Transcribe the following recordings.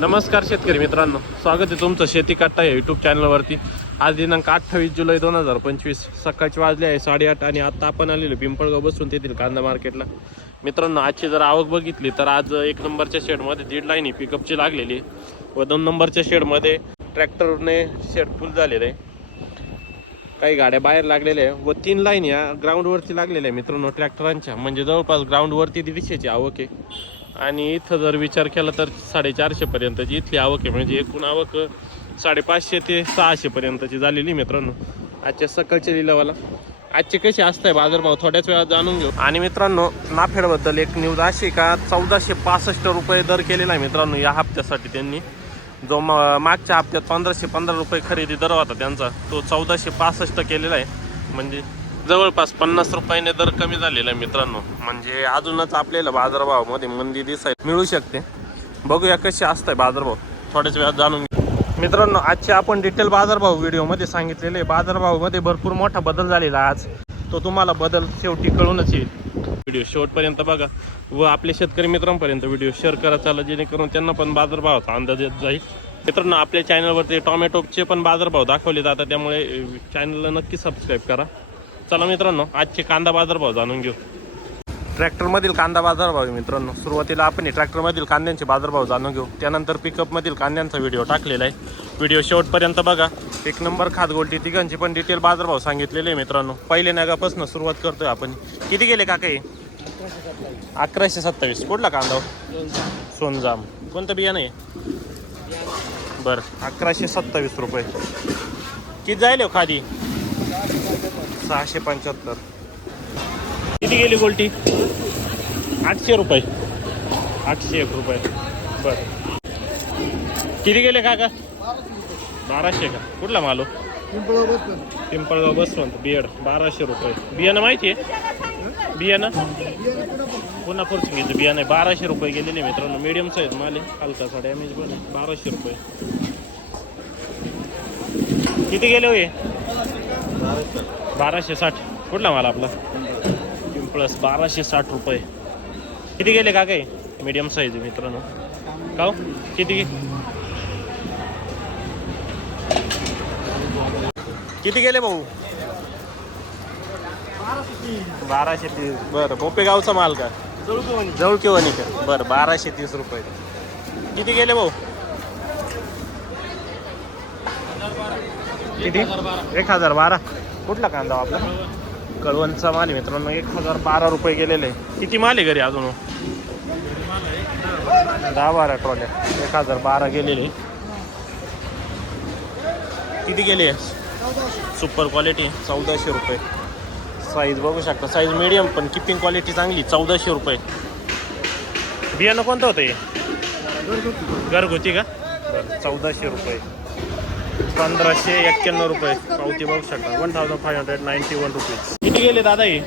नमस्कार शेतकरी मित्रांनो. स्वागत आहे तुमचं शेती काट्टा या यूट्यूब चॅनलवरती आज दिनांक अठ्ठावीस जुलै दोन हजार पंचवीस. सकाळची वाजले आहे साडेआठ आणि आत्ता आपण आलेलो पिंपळगाव बसून तेथील कांदा मार्केटला. मित्रांनो आजची जर आवक बघितली तर आज एक नंबरच्या शेडमध्ये दीड लाईनी पिकअपची लागलेली आहे. व दोन नंबरच्या शेडमध्ये ट्रॅक्टरने शेड फुल झालेलं आहे. काही गाड्या बाहेर लागलेल्या आहे व तीन लाईन या ग्राउंडवरती लागलेल्या आहे मित्रांनो ट्रॅक्टरांच्या म्हणजे जवळपास ग्राउंडवरती दीडशेची आवक आहे. आणि इथं जर विचार केला तर साडेचारशेपर्यंतची इथली आवक आहे. म्हणजे एकूण आवक साडेपाचशे ते सहाशेपर्यंतची झालेली मित्रांनो. आजच्या सकाळच्या लिलावाला. आजचे कसे असताय? बाजारभाव थोड्याच वेळात जाणून घेऊ. आणि मित्रांनो नाफेडबद्दल एक न्यूज अशी का? चौदाशे पासष्ट रुपये दर केलेला आहे मित्रांनो या हप्त्यासाठी त्यांनी. जो मागच्या हप्त्यात पंधराशे पंधरा रुपये खरेदी दर होता त्यांचा तो चौदाशे पासष्ट केलेला आहे. म्हणजे जवळपास पन्नास रुपयाने दर कमी झालेला आहे मित्रांनो. म्हणजे अजूनच आपल्याला बाजारभावामध्ये मंदी दिसाय मिळू शकते. बघूया कसे असतंय बाजारभाव. थोड्याच वेळात जाणून घ्या मित्रांनो आजचे आपण डिटेल बाजारभाव व्हिडिओमध्ये सांगितलेले बाजारभावामध्ये भरपूर मोठा बदल झालेला आज. तो तुम्हाला बदल शेवटी कळूनच येईल. व्हिडिओ शेवटपर्यंत बघा व आपल्या शेतकरी मित्रांपर्यंत व्हिडिओ शेअर करा चाला जेणेकरून त्यांना पण बाजारभावाचा अंदाज येत जाईल. मित्रांनो आपल्या चॅनलवरती टॉमॅटोचे पण बाजारभाव दाखवले जातात. त्यामुळे चॅनलला नक्की सबस्क्राईब करा. चला मित्रांनो आजचे कांदा बाजारभाव जाणून घेऊ. ट्रॅक्टरमधील कांदा बाजारभाव आहे मित्रांनो. सुरुवातीला आपण ट्रॅक्टरमधील कांद्यांचे बाजारभाव जाणून घेऊ. त्यानंतर पिकअपमधील कांद्यांचा व्हिडिओ टाकलेला आहे. व्हिडिओ शेवटपर्यंत बघा. एक नंबर खात गोल्टी तिघांची पण डिटेल बाजारभाव सांगितलेले आहे मित्रांनो. पहिले नागापासून सुरुवात करतोय आपण. किती गेले काका अकराशे सत्तावीस. कुठला कांदा हो? सोनजाम. कोणतं बियाणं आहे? बरं अकराशे सत्तावीस रुपये. किती जाईल हो खादी? सहाशे पंच्याहत्तर. किती गेली गोल्टी? आठशे रुपये. आठशे एक रुपये. बरं. किती गेले काका? बाराशे का? कुठला मालो हो? पिंपळगाव बसवंत बियड बाराशे रुपये. बियाणं माहिती आहे बियाणं? पुन्हा फॉर्च्युनीचं बियाणं आहे. बाराशे रुपये गेलेले मित्रांनो. मिडियम साईज माल आहे. हलका सा डॅमेज पण आहे. बाराशे रुपये. किती गेले होय बाराशे साठ. कुठला माल आपला? प्लस बाराशे साठ रुपये. किती गेले का काही मीडियम साईज मित्रांनो. का हो? किती किती गेले भाऊ? बाराशे तीस. बरं भोपे गावचा माल का? जवळ किंवा नाही का? बरं बाराशे तीस रुपये. किती गेले भाऊ? किती? एक हजार बारा. कुठला कांदा हो आपला? कळवणचा माल आहे मित्रांनो एक हजार बारा रुपये गेलेले. आहे. किती माल आहे घरी अजून? दहा बारा ट्रॉल्या एक हजार बारा गेलेले. किती गेले? सुपर क्वालिटी चौदाशे रुपये. साईज बघू शकता. साईज मिडियम पण किपिंग क्वालिटी चांगली चौदाशे रुपये. बियाणं कोणतं होतं हे? घरगुती का? चौदाशे रुपये. पंधराशे एक्क्याण्णव रुपये. पावती बघू शकता. One thousand five hundred ninety one rupees किती गेले दादा हे?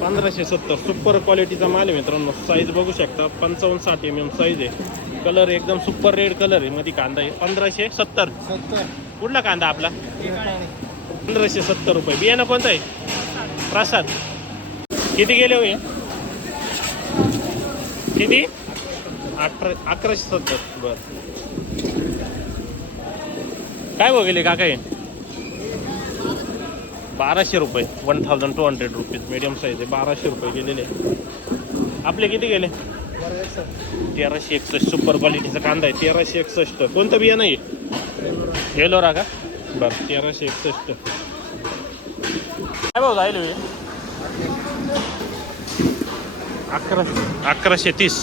पंधराशे सत्तर. सुपर क्वालिटीचा माल आहे मित्रांनो. साईज बघू शकता. पंचावन्न साठ एम एम साईज आहे. कलर एकदम सुपर रेड कलर आहे. मध्ये कांदा आहे. पंधराशे सत्तर. कुठला कांदा आपला? पंधराशे सत्तर रुपये. बियाणं कोणतं आहे? प्रसाद. किती गेले होय किती? अठरा अकराशे सत्तर. बरं. काय बघेले काका हे? बाराशे रुपये. One thousand two hundred rupees medium size आहे. बाराशे रुपये गेलेले आपले किती गेले? तेराशे एकसष्ट. सुपर क्वालिटीचा कांदा आहे. तेराशे एकसष्ट. कोणतं बिया नाही? गेलोरा का बरं तेराशे एकसष्ट. काय भाऊ जाईल अकराशे. अकराशे तीस.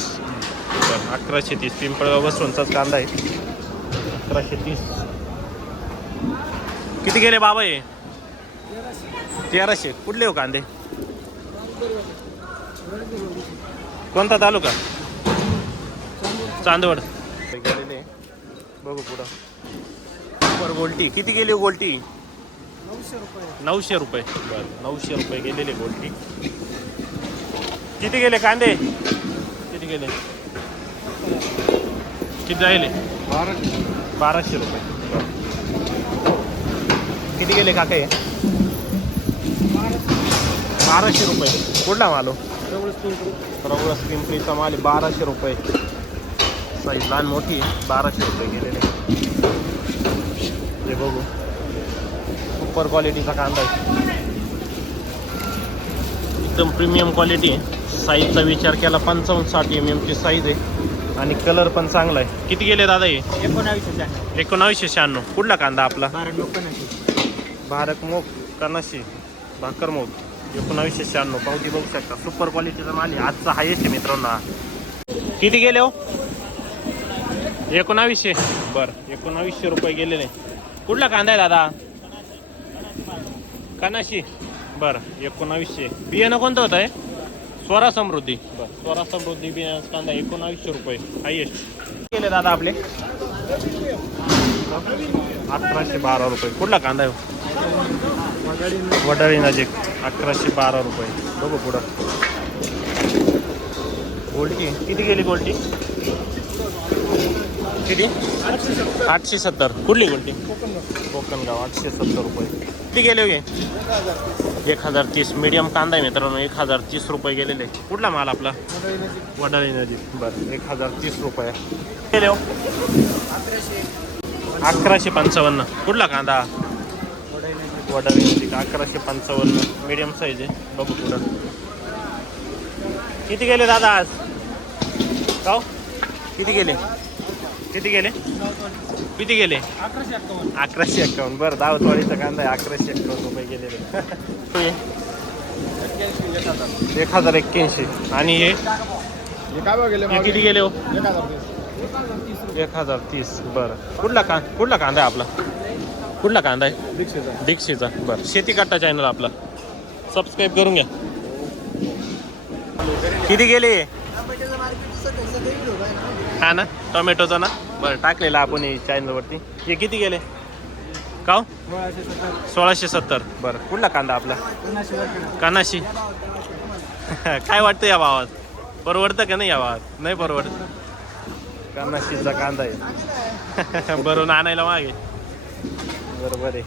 बरं अकराशे तीस. पिंपळगाव बसवंचाच कांदा आहे. अकराशे तीस. किती गेले बाबा हे? तेराशे. कुठले हो कांदे? कोणता तालुका? चांदवड. गेलेले बघू पुढं. बरं गोल्टी किती गेली हो गोल्टी नऊशे रुपये. बरं नऊशे रुपये गेलेले गोल्टी किती गेले कांदे? किती गेले? किती जायले बाराशे रुपये. किती गेले काका? हे बाराशे रुपये. कुठला मालो प्रवळस पिंपरीचा माल बाराशे रुपये. साईज लहान मोठी आहे बाराशे रुपये गेलेले. हे बघू. सुपर क्वालिटीचा कांदा आहे. एकदम प्रीमियम क्वालिटी आहे. साईजचा विचार केला पंचावन्न साठ एम एमची साईज आहे. आणि कलर पण चांगला आहे. किती गेले दादा हे? एकोणावीसशे शहाण्णव. एकोणावीसशे शहाण्णव. कुठला कांदा आपला? बारा मोग कनाशी भाकर मोग. एकोणावीसशे शहाण्णव. पावती बघू शकता. सुपर क्वालिटीचा माल आहे. आजचा हायेस्ट आहे मित्रांनो किती गेले हो? एकोणावीसशे. बरं. एकोणावीसशे रुपये गेलेले. कुठला कांदा आहे दादा? कनाशी. बरं. एकोणावीसशे. बियाणं कोणतं होतं आहे स्वरा समृद्धी. बरं. स्वरा समृद्धी बियाण्याचा कांदा एकोणावीसशे रुपये. हायेस्ट गेले दादा आपले? अकराशे बारा रुपये. कुठला कांदा आहे हो? वडाळी नजीक अकराशे बारा रुपये. बघू पुढं. गोल्टी किती गेली गोल्टी किती? आठशे सत्तर. कुठली गोल्टी कोकणगाव आठशे सत्तर रुपये. किती गेले होते एक हजार तीस. मीडियम कांदा आहे मित्रांनो एक हजार तीस रुपये गेलेले. कुठला माल आपला? वडाळी नजीक बरं एक हजार तीस रुपये. गेले हो. अकराशे पंचावन्न. कुठला कांदा? वडाळी नजीक अकराशे पंचावन्न. मीडियम साईज आहे. बघू पुढं. किती गेले दादा आज? का हो? किती गेले? किती गेले? किती गेले? अकराशे एक्कावन्न. बरं दावतवाडीचा कांदा आहे. अकराशे एक्कावन्न रुपये गेलेले. एक हजार एक्क्याऐंशी. आणि हे? हे किती गेले हो? एक हजार तीस. बरं. कुठला का कुठला कांदा आहे आपला? कुठला कांदा आहे? दीक्षेचा. दीक्षेचा. बरं. शेती काटा चॅनल आपला. सबस्क्राईब करून घ्या. किती गेले? हा ना? टोमॅटोचा ना? बरं टाकलेला आपण चॅनलवरती हे किती गेले? का हो? सोळाशे सत्तर. बरं कुठला कांदा आपला? कानाशी काय वाटतं या भावात? परवडतं का नाही या भावात? नाही परवडत. कानाशीचा कांदा आहे. भरून आणायला मागे. बरोबर आहे.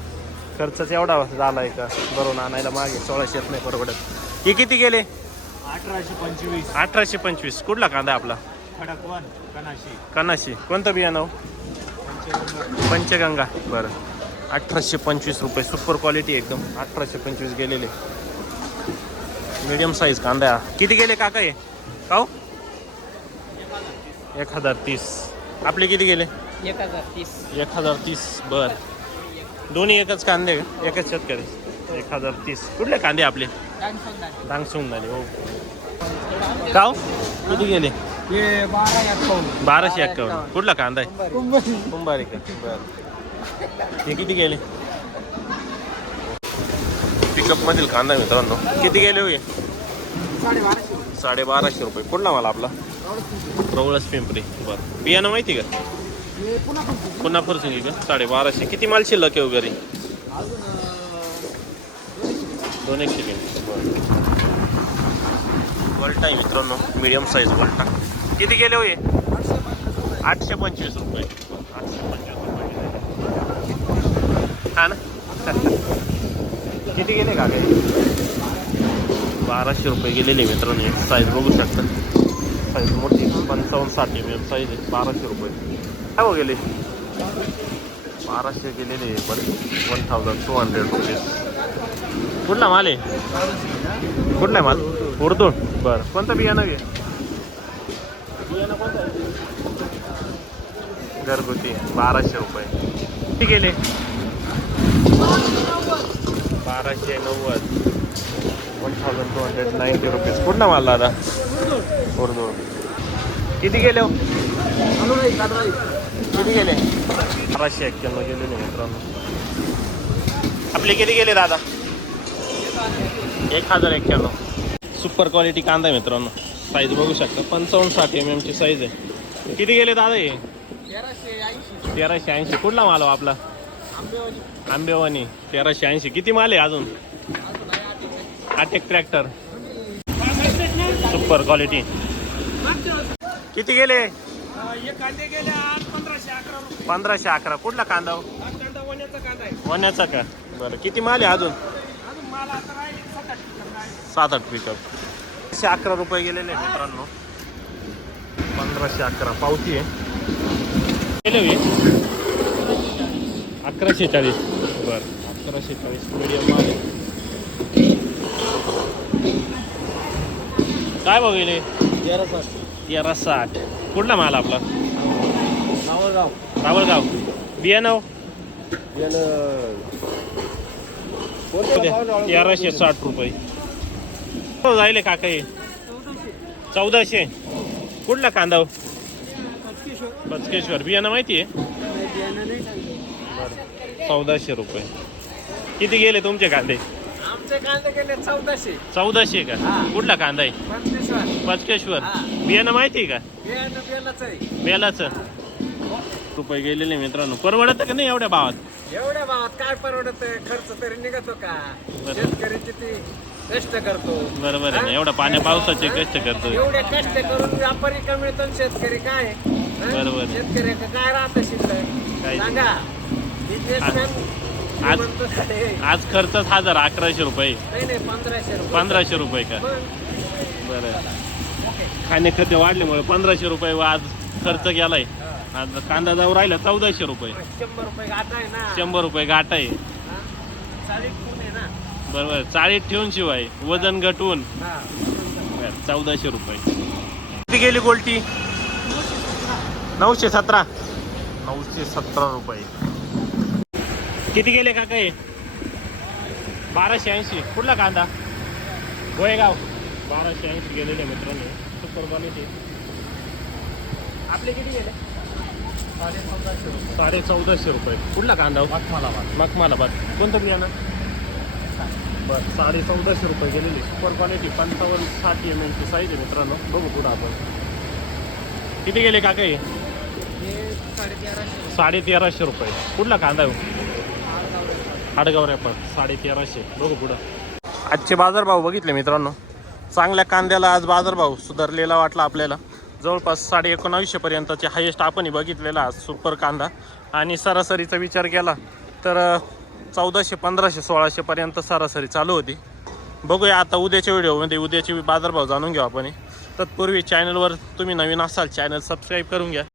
खर्चच एवढा झाला आहे का? भरून आणायला मागे सोळाशेच नाही परवडत. हे किती गेले अठराशे पंचवीस. अठराशे पंचवीस. कुठला कांदा आहे आपला? खडकवन कनाशी कानाशी कोणतं बियाणं हो? पंचगंगा. बरं. अठराशे पंचवीस रुपये. सुपर क्वालिटी एकदम. अठराशे पंचवीस गेलेले. मीडियम साईज कांदा. किती गेले काका हे? का हो एक हजार तीस. आपले किती गेले? एक हजार तीस. एक हजार तीस. बर. दोन्ही एकच कांदे का एकच शेतकरी एक हजार तीस. कुठले कांदे आपले? डांगसून झाले हो का हो? किती गेले बाराशे एक्कावन्न. कुठला कांदा आहे? कुंभारी. का बर. हे किती गेले? पिकअप मधील कांदा मित्रांनो. किती गेले होय साडे बाराशे साडे बाराशे रुपये. कुठला मला आपला? रवळस पिंपरी. बरं. बियाणं माहिती का? पुन्हा पण पुन्हा का साडे बाराशे. किती माल शिल्लक आहे वगैरे? दोन एक सेकंड वल्टा आहे मित्रांनो. मिडियम साईज वल्टा. किती गेले होय? आठशे पंचवीस रुपये. आठशे पंचवीस रुपये. गेले. हा ना? किती गेले का काही बाराशे रुपये गेलेले मित्रांनो. साईज बघू शकता. साईज मोठी पंचावन्न साठ एम एम साईज आहे. बाराशे रुपये. काय हो गेले? बाराशे गेलेले पण one thousand two hundred rupees कुठला माल आहे? कुठला माल? उर्दू बरं. कोणतं बियाणं घे बियाणं कोणतं? घरगुती बाराशे रुपये. किती गेले? बाराशे नव्वद. One thousand two hundred ninety rupees कुठला माल दादा? उर्दू किती गेले हो? किती गेले? बाराशे एक्क्याण्णव गेलेले मित्रांनो. आपले किती गेले दादा? एक हजार एक्क्याण्णव. सुपर क्वालिटी कांदा आहे मित्रांनो. साईज बघू शकता. पंचावन्न साठ एम एमची साईज आहे. किती गेले दादा हे? तेराशे ऐंशी. तेराशे ऐंशी. कुठला माल हो आपला? आंबेवानी. तेराशे ऐंशी. किती माल आहे अजून? आटेक ट्रॅक्टर सुपर क्वालिटी किती गेले? हे कांदे गेले आठ. पंधराशे अकरा. कुठला कांदा हो? कांदा वण्याचा कांदा आहे वण्याचा का? बरं. किती माल आहे अजून? अजून माल आता सात आठ पिकं. सात आठ पिकअप एकशे अकरा रुपये गेलेले आहे मित्रांनो. पंधराशे अकरा. पावती आहे. गेले होई अकराशे चाळीस. बरं. अकराशे चाळीस. मिडियम माल आहे. काय बघितले तेरा साठ कुठला माल आपला? रावळगाव बियाणं तेराशे साठ रुपये. हो जायले काका हे. चौदाशे. कुठला कांदा हो? बचकेश्वर बियाणं माहिती आहे? चौदाशे रुपये. किती गेले तुमचे कांदे? आमचे कांदे गेले चौदाशे. चौदाशे का. कुठला कांदा आहे? बचकेश्वर. बियाणं माहिती आहे का? बियाणं बेलाचं रुपये गेलेले मित्रांनो. परवडत का नाही एवढ्या भावात? एवढ्या भावात काय परवडत खर्च तरी निघतो का. शेतकरी किती कष्ट करतो. बरोबर आहे ना एवढ्या पाण्या पावसाचे कष्ट करतो एवढे कष्ट करून व्यापारी का मिळतो आणि शेतकरी काय? हं? बरोबर. शेतकऱ्याचं काय राहतं शिल्लक? सांगा. बिझनेसमॅन आज- म्हणतो काय आज खर्चच हजार अकराशे रुपये. नाही नाही पंधराशे रुपये. पंधराशे रुपये का? बरं. खाणे खते वाढल्यामुळे पंधराशे रुपये आज खर्च केलाय. आज कांदा जाऊ राहिला चौदाशे रुपये. शंभर रुपये गाठा आहे ना. शंभर रुपये गाठ आहे. हा? चाळीस गुण आहे ना. बरोबर चाळीत ठेवून शिवाय वजन घटवून हा. चौदाशे रुपये. किती गेली गोल्टी? नऊशे सतरा. नऊशे सतरा रुपये. किती गेले काका हे? बाराशे ऐंशी. कुठला कांदा? गोयगाव. बाराशे ऐंशी गेलेले मित्रांनो. सुपर क्वालिटी आपले किती गेले? साडे चौदाशे रुपये. साडे चौदाशे रुपये कुठला कांदा हो? मखमालाबाद. मखमालाबाद. कोणतं बियाणं? बरं साडे चौदाशे रुपये गेलेली. सुपर क्वालिटी पंचावन्न साठ एम एमची साईज आहे मित्रांनो. बघू पुढं आपण. किती गेले काका हे? हे साडे तेराशे साडे तेराशे रुपये. कुठला कांदा आहे हो? आडगावऱ्या पण. साडे तेराशे बघू पुढं. आजचे बाजारभाव बघितले मित्रांनो. चांगल्या कांद्याला आज बाजारभाव सुधारलेला वाटला आपल्याला. जवळपास साडे एकोणावीसशे पर्यंतचे हायेस्ट आपणही बघितलेला आज सुपर कांदा. आणि सरासरीचा विचार केला तर चौदाशे पंधराशे सोळाशे पर्यंत सरासरी चालू होती. बघूया आता उद्याच्या व्हिडिओमध्ये उद्याचे बाजारभाव जाणून घेऊ आपण तत्पूर्वी चॅनलवर तुम्ही नवीन असाल चॅनल सबस्क्राईब करून घ्या.